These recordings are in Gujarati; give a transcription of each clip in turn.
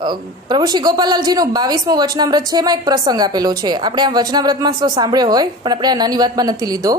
પ્રભુ શ્રી ગોપાલાલજીનું 22મું વચનામૃત છે. એમાં એક પ્રસંગ આપેલો છે. આપણે આ વચનામૃતમાં તો સાંભળ્યો હોય, પણ આપણે આ નાની વાતમાં નથી લીધો.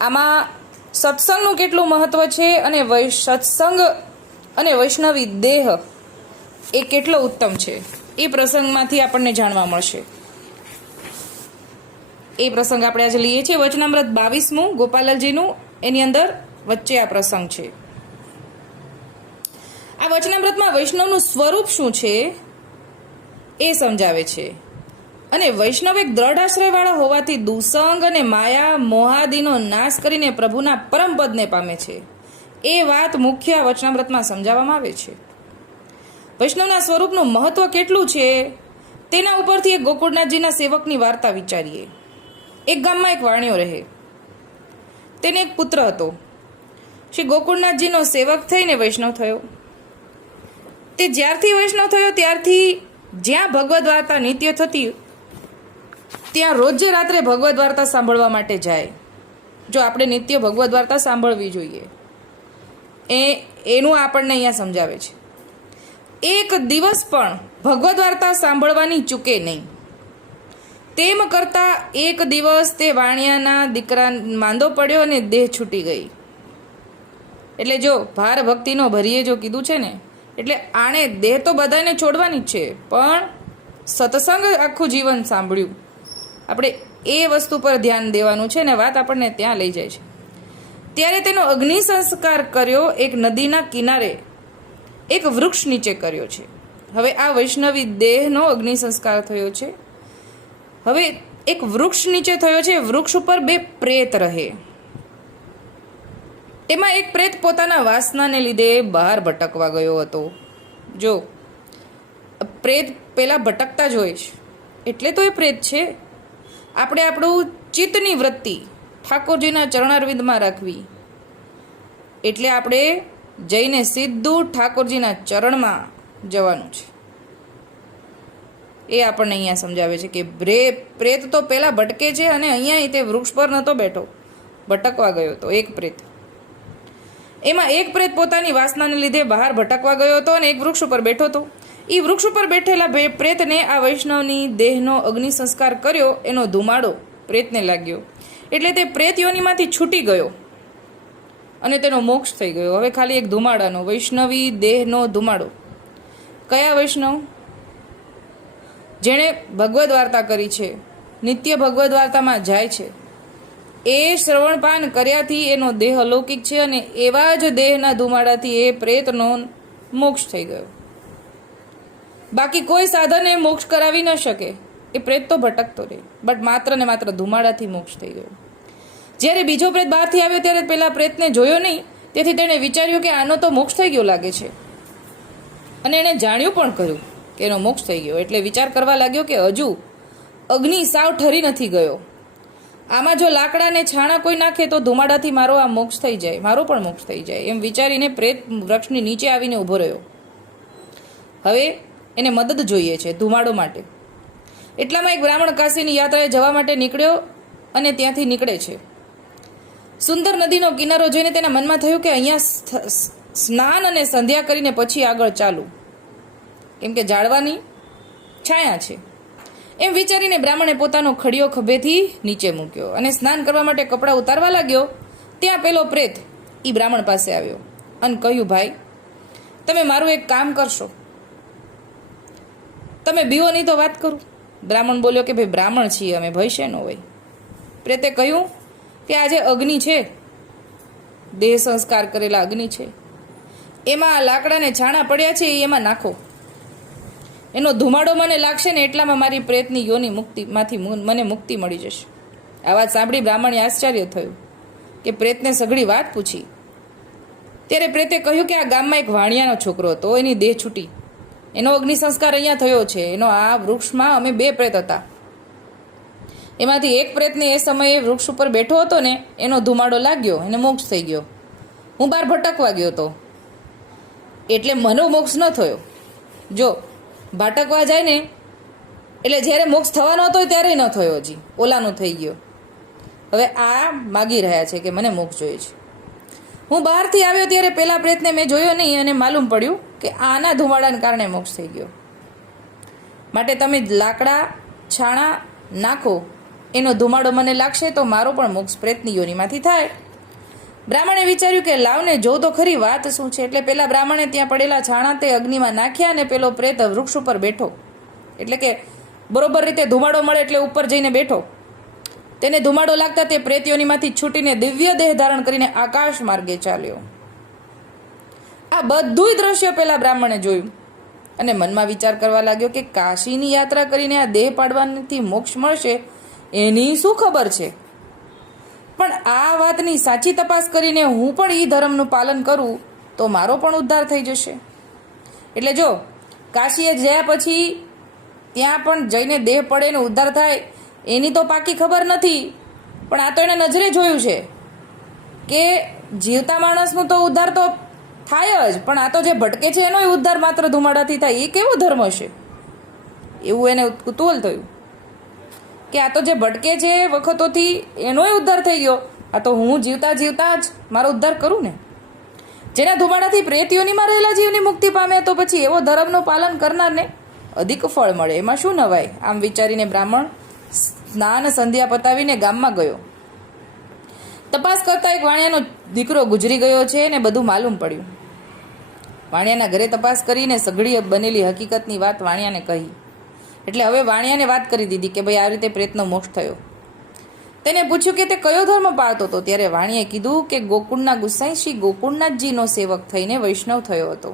આમાં સત્સંગનું કેટલું મહત્વ છે અને સત્સંગ અને વૈષ્ણવી દેહ એ કેટલો ઉત્તમ છે એ પ્રસંગમાંથી આપણને જાણવા મળશે. એ પ્રસંગ આપણે આજે લઈએ છીએ. વચનામૃત 22મું ગોપાલાલજીનું, એની અંદર વચ્ચે આ પ્રસંગ છે. આ વચનામૃતમાં વૈષ્ણવનું સ્વરૂપ શું છે એ સમજાવે છે. અને વૈષ્ણવ એક દ્રઢ આશ્રયવાળા હોવાથી દુસંગ અને માયા મોહાદીનો નાશ કરીને પ્રભુના પરમપદને પામે છે. એ વાત મુખ્ય વચનામૃતમાં સમજાવવામાં આવે છે. વૈષ્ણવના સ્વરૂપનું મહત્વ કેટલું છે તેના ઉપરથી એક ગોકુળનાથજીના સેવકની વાર્તા વિચારીએ. એક ગામમાં એક વાણિયો રહે. તેને એક પુત્ર હતો. શ્રી ગોકુળનાથજીનો સેવક થઈને વૈષ્ણવ થયો. તે જ્યારથી વૈષ્ણવ થયો ત્યારથી જ્યાં ભગવદ્ વાર્તા નિત્ય થતી ત્યાં રોજે રાત્રે ભગવદ્ વાર્તા સાંભળવા માટે જાય. જો આપણે નિત્ય ભગવદ્ વાર્તા સાંભળવી જોઈએ એનું આપણને અહીંયા સમજાવે છે. એક દિવસ પણ ભગવદ્ વાર્તા સાંભળવાની ચૂકે નહીં. તેમ કરતા એક દિવસ તે વાણિયાના દીકરા માંદો પડ્યો અને દેહ છૂટી ગઈ. એટલે જો ભાર ભક્તિનો ભરીએ જો કીધું છે ને, એટલે આણે દેહ તો બધાને છોડવાની જ છે, પણ સત્સંગ આખું જીવન સાંભળ્યું. આપણે એ વસ્તુ પર ધ્યાન દેવાનું છે ને વાત આપણને ત્યાં લઈ જાય છે. ત્યારે તેનો અગ્નિ સંસ્કાર કર્યો એક નદીના કિનારે એક વૃક્ષ નીચે કર્યો છે. હવે આ વૈષ્ણવી દેહનો અગ્નિ સંસ્કાર થયો છે. હવે એક વૃક્ષ નીચે થયો છે. વૃક્ષ ઉપર 2 પ્રેત રહે. તેમાં એક પ્રેત પોતાના વાસનાને લીધે બહાર ભટકવા ગયો હતો. જો પ્રેત પેલા ભટકતા જ હોય છે, એટલે તો એ પ્રેત છે. આપણે આપણું ચિત્તની વૃત્તિ ઠાકોરજીના ચરણારવિંદમાં રાખવી, એટલે આપણે જઈને સીધું ઠાકોરજીના ચરણમાં જવાનું છે. એ આપણને અહીંયા સમજાવે છે કે પ્રેત તો પેલા ભટકે છે અને અહીંયા તે વૃક્ષ પર નહોતો બેઠો, ભટકવા ગયો હતો એક પ્રેત. એમાં એક પ્રેત પોતાની વાસનાને લીધે બહાર ભટકવા ગયો હતો અને એક વૃક્ષ ઉપર બેઠો હતો. એ વૃક્ષ ઉપર બેઠેલા પ્રેતને આ વૈષ્ણવની દેહનો અગ્નિ સંસ્કાર કર્યો એનો ધુમાડો પ્રેતને લાગ્યો, એટલે તે પ્રેત યોનિમાંથી છૂટી ગયો અને તેનો મોક્ષ થઈ ગયો. હવે ખાલી એક ધુમાડાનો, વૈષ્ણવી દેહનો ધુમાડો. કયા વૈષ્ણવ? જેણે ભગવદ્ વાર્તા કરી છે, નિત્ય ભગવદ્ વાર્તામાં જાય છે, એ શ્રવણપાન કર્યાથી એનો દેહ અલૌકિક છે અને એવા જ દેહના ધુમાડાથી એ પ્રેતનો મોક્ષ થઈ ગયો. બાકી કોઈ સાધન એ મોક્ષ કરાવી ન શકે. એ પ્રેત તો ભટકતો રહે, બટ માત્ર ને માત્ર ધુમાડાથી મોક્ષ થઈ ગયો. જ્યારે બીજો પ્રેત બહારથી આવ્યો ત્યારે પેલા પ્રેતને જોયો નહીં, તેથી તેણે વિચાર્યું કે આનો તો મોક્ષ થઈ ગયો લાગે છે, અને એણે જાણ્યું પણ કર્યું કે એનો મોક્ષ થઈ ગયો. એટલે વિચાર કરવા લાગ્યો કે હજુ અગ્નિ સાવ ઠરી નથી ગયો. આમાં જો લાકડા ને છાણા કોઈ નાખે તો ધુમાડાથી મારો આ મોક્ષ થઈ જાય, મારો પણ મોક્ષ થઈ જાય, એમ વિચારીને પ્રેત વૃક્ષની નીચે આવીને ઊભો રહ્યો. હવે એને મદદ જોઈએ છે ધુમાડો માટે. એટલામાં એક બ્રાહ્મણ કાશીની યાત્રાએ જવા માટે નીકળ્યો અને ત્યાંથી નીકળે છે. સુંદર નદીનો કિનારો જોઈને તેના મનમાં થયું કે અહીંયા સ્નાન અને સંધ્યા કરીને પછી આગળ ચાલું, કેમ કે ઝાડવાની છાયા છે. એમ વિચારીને બ્રાહ્મણે પોતાનો ખડિયો ખભેથી નીચે મૂક્યો અને સ્નાન કરવા માટે કપડાં ઉતારવા લાગ્યો. ત્યાં પેલો પ્રેત એ બ્રાહ્મણ પાસે આવ્યો અને કહ્યું, ભાઈ તમે મારું એક કામ કરશો, તમે બીવો નહીં તો વાત કરું. બ્રાહ્મણ બોલ્યો કે ભાઈ બ્રાહ્મણ છીએ અમે, ભય શેનો હોય. પ્રેતે કહ્યું કે આજે અગ્નિ છે, દેહ સંસ્કાર કરેલા અગ્નિ છે, એમાં લાકડાને છાણા પડ્યા છે, એમાં નાખો. એનો ધુમાડો મને લાગશે ને એટલામાં મારી પ્રેતની યોની મુક્તિમાંથી મને મુક્તિ મળી જશે. આ વાત સાંભળી બ્રાહ્મણને આશ્ચર્ય થયું કે પ્રેતને સઘળી વાત પૂછી. ત્યારે પ્રેતે કહ્યું કે આ ગામમાં એક વાણિયાનો છોકરો હતો, એની દેહ છૂટી, એનો અગ્નિ સંસ્કાર અહીંયા થયો છે. એનો આ વૃક્ષમાં અમે 2 પ્રેત હતા. એમાંથી એક પ્રેતને એ સમયે વૃક્ષ ઉપર બેઠો હતો ને એનો ધુમાડો લાગ્યો, એને મોક્ષ થઈ ગયો. હું બહાર ભટકવા ગયો હતો એટલે મને મોક્ષ ન થયો. જો ભટકવા જાય ને એટલે જ્યારે મોક્ષ થવાનો હતો ત્યારે ન થયો, હજી ઓલાનો થઈ ગયો. હવે આ માગી રહ્યા છે કે મને મોક્ષ જોઈએ છે. હું બહારથી આવ્યો ત્યારે પેલા પ્રેતને મેં જોયો નહીં અને માલુમ પડ્યું કે આના ધુમાડાને કારણે મોક્ષ થઈ ગયો, માટે તમે લાકડા છાણા નાખો, એનો ધુમાડો મને લાગશે તો મારો પણ મોક્ષ પ્રેતની યોનિમાંથી થાય. બ્રાહ્મણે વિચાર્યું કે લાવને જોઉં તો ખરી વાત શું છે. એટલે પેલા બ્રાહ્મણે ત્યાં પડેલા છાણા તે અગ્નિમાં નાખ્યા અને પેલો પ્રેત વૃક્ષ ઉપર બેઠો, એટલે કે બરોબર રીતે ધુમાડો મળે એટલે ઉપર જઈને બેઠો. તેને ધુમાડો લાગતા તે પ્રેત યોનિમાંથી છૂટીને દિવ્ય દેહ ધારણ કરીને આકાશ માર્ગે ચાલ્યો. આ બધુંય દ્રશ્ય પેલા બ્રાહ્મણે જોયું અને મનમાં વિચાર કરવા લાગ્યો કે કાશીની યાત્રા કરીને આ દેહ પાડવાથી મોક્ષ મળશે એની શું ખબર છે, પણ આ વાતની સાચી તપાસ કરીને હું પણ એ ધર્મનું પાલન કરું તો મારો પણ ઉદ્ધાર થઈ જશે. એટલે જો કાશીએ ગયા પછી ત્યાં પણ જઈને દેહ પડે ને ઉદ્ધાર થાય એની તો પાકી ખબર નથી, પણ આ તો એને નજરે જોયું છે કે જીવતા માણસનું તો ઉદ્ધાર તો થાય જ, પણ આ તો જે ભટકે છે એનોય ઉદ્ધાર માત્ર ધુમાડાથી થાય. એ કેવો ધર્મ હશે? એવું એને કુતૂહલ થયું કે આ તો જે ભટકે છે વખતોથી એનોય ઉદ્ધાર થઈ ગયો, આ તો હું જીવતા જીવતા જ મારો ઉદ્ધાર કરું ને. જેના ધુમાડાથી પ્રેત યોનિમાં રહેલા જીવની મુક્તિ પામે તો પછી એવો ધર્મનું પાલન કરનારને અધિક ફળ મળે, એમાં શું નવાય. આમ વિચારીને બ્રાહ્મણ સ્નાન સંધ્યા પતાવીને ગામમાં ગયો. તપાસ કરતા એક વાણિયાનો દીકરો ગુજરી ગયો છે ને બધું માલુમ પડ્યું. વાણિયાના ઘરે તપાસ કરીને સઘળી બનેલી હકીકતની વાત વાણિયાને કહી. એટલે હવે વાણિયાને વાત કરી દીધી કે ભાઈ આ રીતે પ્રેતનો મોક્ષ થયો. તેને પૂછ્યું કે તે કયો ધર્મ પાળતો હતો. ત્યારે વાણિયાએ કીધું કે ગોકુળના ગુસાઈ શ્રી ગોકુળનાથજીનો સેવક થઈને વૈષ્ણવ થયો હતો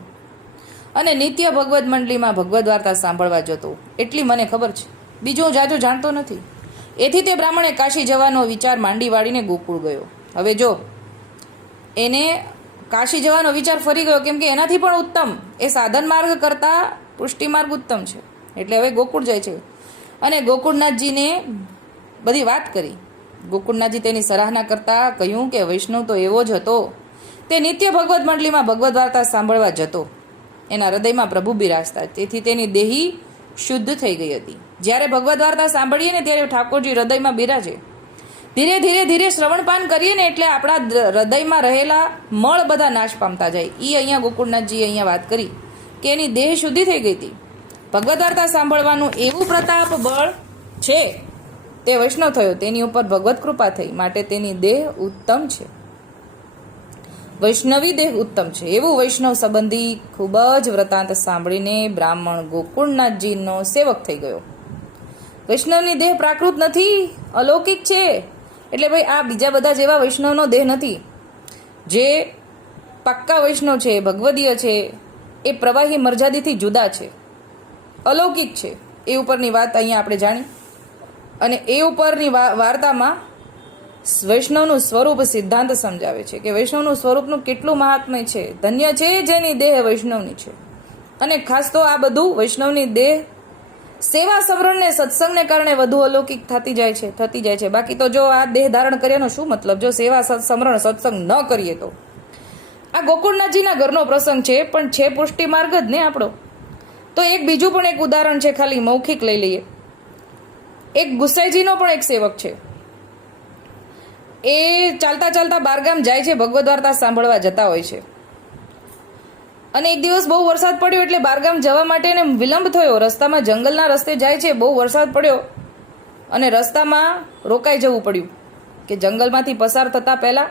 અને નિત્ય ભગવદ મંડળીમાં ભગવદ વાર્તા સાંભળવા જતો, એટલી મને ખબર છે, બીજું હું જાજુ જાણતો નથી. એથી તે બ્રાહ્મણે કાશી જવાનો વિચાર માંડી વાળીને ગોકુળ ગયો. હવે જો એને કાશી જવાનો વિચાર ફરી ગયો, કેમ કે એનાથી પણ ઉત્તમ એ સાધન માર્ગ કરતાં પુષ્ટિ માર્ગ ઉત્તમ છે. એટલે હવે ગોકુળ જાય છે અને ગોકુળનાથજીને બધી વાત કરી. ગોકુળનાથજી તેની સરાહના કરતા કહ્યું કે વૈષ્ણવ તો એવો જ હતો, તે નિત્ય ભગવદ મંડળીમાં ભગવદ વાર્તા સાંભળવા જતો, એના હૃદયમાં પ્રભુ બિરાજતા, તેથી તેની દેહી શુદ્ધ થઈ ગઈ હતી. જ્યારે ભગવદ વાર્તા સાંભળીએ ને ત્યારે ઠાકોરજી હૃદયમાં બિરાજે. ધીરે ધીરે ધીરે શ્રવણપાન કરીએ ને એટલે આપણા હૃદયમાં રહેલા મળ બધા નાશ પામતા જાય. એ અહીંયા ગોકુળનાથજીએ અહીંયા વાત કરી કે એની દેહ શુદ્ધિ થઈ ગઈ હતી. ભગવદ વાર્તા સાંભળવાનું એવું પ્રતાપ બળ છે, તે વૈષ્ણવ થયો, તેની ઉપર ભગવત કૃપા થઈ, માટે તેની દેહ ઉત્તમ છે, વૈષ્ણવી દેહ ઉત્તમ છે. એવું વૈષ્ણવ સંબંધી ખૂબ જ વૃતાંત સાંભળીને બ્રાહ્મણ ગોકુળનાથજીનો સેવક થઈ ગયો. વૈષ્ણવની દેહ પ્રાકૃત નથી, અલૌકિક છે. એટલે ભાઈ આ બીજા બધા જેવા વૈષ્ણવનો દેહ નથી. જે પાક્કા વૈષ્ણવ છે, ભગવદીય છે, એ પ્રવાહી મર્યાદિથી જુદા છે, અલૌકિક છે. એ ઉપરની વાત અહીંયા આપણે જાણી અને એ ઉપરની વાર્તામાં વૈષ્ણવનું સ્વરૂપ સિદ્ધાંત સમજાવે છે કે વૈષ્ણવનું સ્વરૂપનું કેટલું મહાત્મ્ય છે. ધન્ય છે જેની દેહ વૈષ્ણવની છે. અને ખાસ તો આ બધું વૈષ્ણવની દેહ સેવા સમરણને સત્સંગને કારણે વધુ અલૌકિક થતી જાય છે. બાકી તો જો આ દેહ ધારણ કર્યાનો શું મતલબ, જો સેવા સમરણ સત્સંગ ન કરીએ તો. આ ગોકુળનાથજીના ઘરનો પ્રસંગ છે, પણ છે પુષ્ટિ માર્ગ જ ને આપણો. તો એક બીજું પણ એક ઉદાહરણ છે, ખાલી મૌખિક લઈ લઈએ. એક ગુસાઈજીનો પણ એક સેવક છે. એ ચાલતા ચાલતા બારગામ જાય છે, ભગવદ વાર્તા સાંભળવા જતા હોય છે. અને એક દિવસ બહુ વરસાદ પડ્યો એટલે બારગામ જવા માટે એને વિલંબ થયો. રસ્તામાં જંગલના રસ્તે જાય છે, બહુ વરસાદ પડ્યો અને રસ્તામાં રોકાઈ જવું પડ્યું કે જંગલમાંથી પસાર થતાં પહેલાં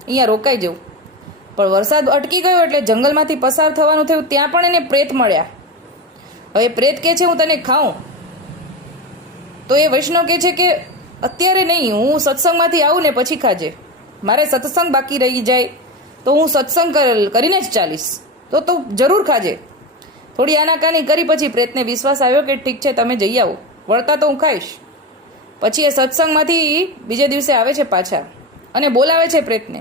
અહીંયા રોકાઈ જવું. પણ વરસાદ અટકી ગયો એટલે જંગલમાંથી પસાર થવાનું થયું. ત્યાં પણ એને પ્રેત મળ્યા. હવે પ્રેત કહે છે હું તને ખાઉં, તો એ વૈષ્ણવ કહે છે કે અત્યારે નહીં, હું સત્સંગમાંથી આવું ને પછી ખાજે, મારે સત્સંગ બાકી રહી જાય તો હું સત્સંગ કરીને જ ચાલીશ, તો જરૂર ખાજે. થોડી આનાકાની કરી પછી પ્રેતને વિશ્વાસ આવ્યો કે ઠીક છે તમે જઈ આવો, વળતા તો હું ખાઈશ. પછી એ સત્સંગમાંથી બીજે દિવસે આવે છે પાછા અને બોલાવે છે પ્રેતને.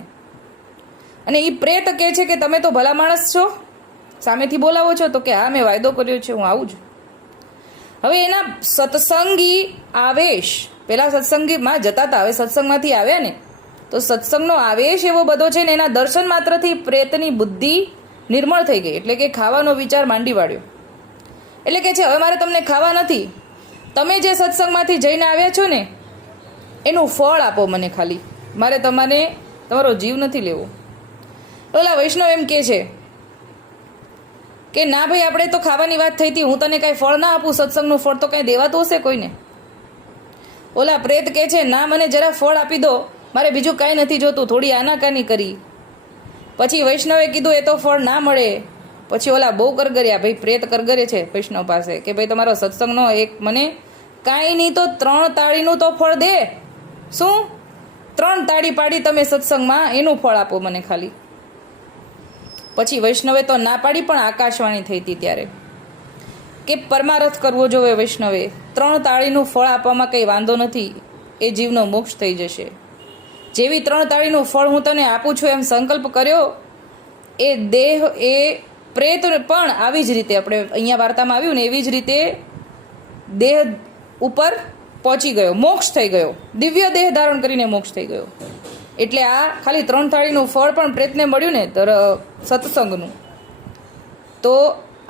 અને એ પ્રેત કહે છે કે તમે તો ભલા માણસ છો, સામેથી બોલાવો છો? તો કે હા, મેં વાયદો કર્યો છે, હું આવું જ. હવે એના સત્સંગી આવેશ, પેલા સત્સંગીમાં જતા હતા, હવે સત્સંગમાંથી આવ્યા ને તો સત્સંગનો આવેશ એવો બધો છે ને એના દર્શન માત્રથી પ્રેતની બુદ્ધિ નિર્મળ થઈ ગઈ. એટલે કે ખાવાનો વિચાર માંડી વાળ્યો. એટલે કે છે હવે મારે તમને ખાવા નથી, તમે જે સત્સંગમાંથી જઈને આવ્યા છો ને એનું ફળ આપો મને, ખાલી મારે તમારો જીવ નથી લેવો. ઓલા વૈષ્ણવ એમ કહે છે કે ના ભાઈ આપણે તો ખાવાની વાત થઈ હતી, હું તને કાંઈ ફળ ના આપું, સત્સંગનું ફળ તો કાંઈ દેવાતું હશે કોઈને. ઓલા પ્રેત કહે છે ના મને જરા ફળ આપી દો, મારે બીજું કાંઈ નથી જોતું. થોડી આનાકાની કરી. પછી વૈષ્ણવે કીધું એ તો ફળ ના મળે. પછી ઓલા બહુ કરગર્યા, ભાઈ પ્રેત કરગરે છે વૈષ્ણવ પાસે કે ભાઈ તમારો સત્સંગનો એક મને કાંઈ નહીં તો 3 તાળીનું તો ફળ દે. શું 3 તાળી પાડી તમે સત્સંગમાં, એનું ફળ આપો મને ખાલી. પછી વૈષ્ણવે તો ના પાડી, પણ આકાશવાણી થઈ હતી ત્યારે કે પરમારથ કરવો જોઈએ વૈષ્ણવે. 3 તાળીનું ફળ આપવામાં કંઈ વાંધો નથી, એ જીવનો મોક્ષ થઈ જશે. જેવી 3 તાળીનું ફળ હું તને આપું છું એમ સંકલ્પ કર્યો, એ દેહ એ પ્રેત પણ આવી જ રીતે આપણે અહીંયા વાર્તામાં આવ્યું ને એવી જ રીતે દેહ ઉપર પહોંચી ગયો, મોક્ષ થઈ ગયો, દિવ્ય દેહ ધારણ કરીને મોક્ષ થઈ ગયો. એટલે આ ખાલી 3 થાળીનું ફળ પણ પ્રેતને મળ્યું ને સત્સંગનું. તો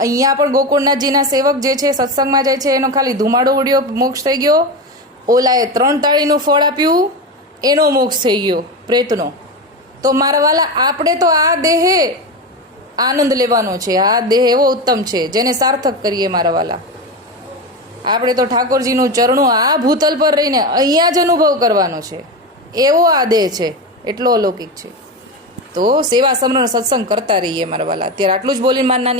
અહીંયા પણ ગોકુળનાથજીના સેવક જે છે સત્સંગમાં જાય છે એનો ખાલી ધુમાડો ઉડ્યો, મોક્ષ થઈ ગયો. ઓલાએ 3 તાળીનું ફળ આપ્યું, એનો મોક્ષ થઈ ગયો પ્રેતનો. તો મારા વાલા આપણે તો આ દેહે આનંદ લેવાનો છે. આ દેહ એવો ઉત્તમ છે જેને સાર્થક કરીએ મારા વાલા. આપણે તો ઠાકોરજીનું ચરણું આ ભૂતલ પર રહીને અહીંયા જ અનુભવ કરવાનો છે. એવો આ દેહ છે, એટલો અલૌકિક છે. તો સેવા સમરણ સત્સંગ કરતા રહીએ મારા વાલા. અત્યારે આટલું જ બોલીને મારા નાની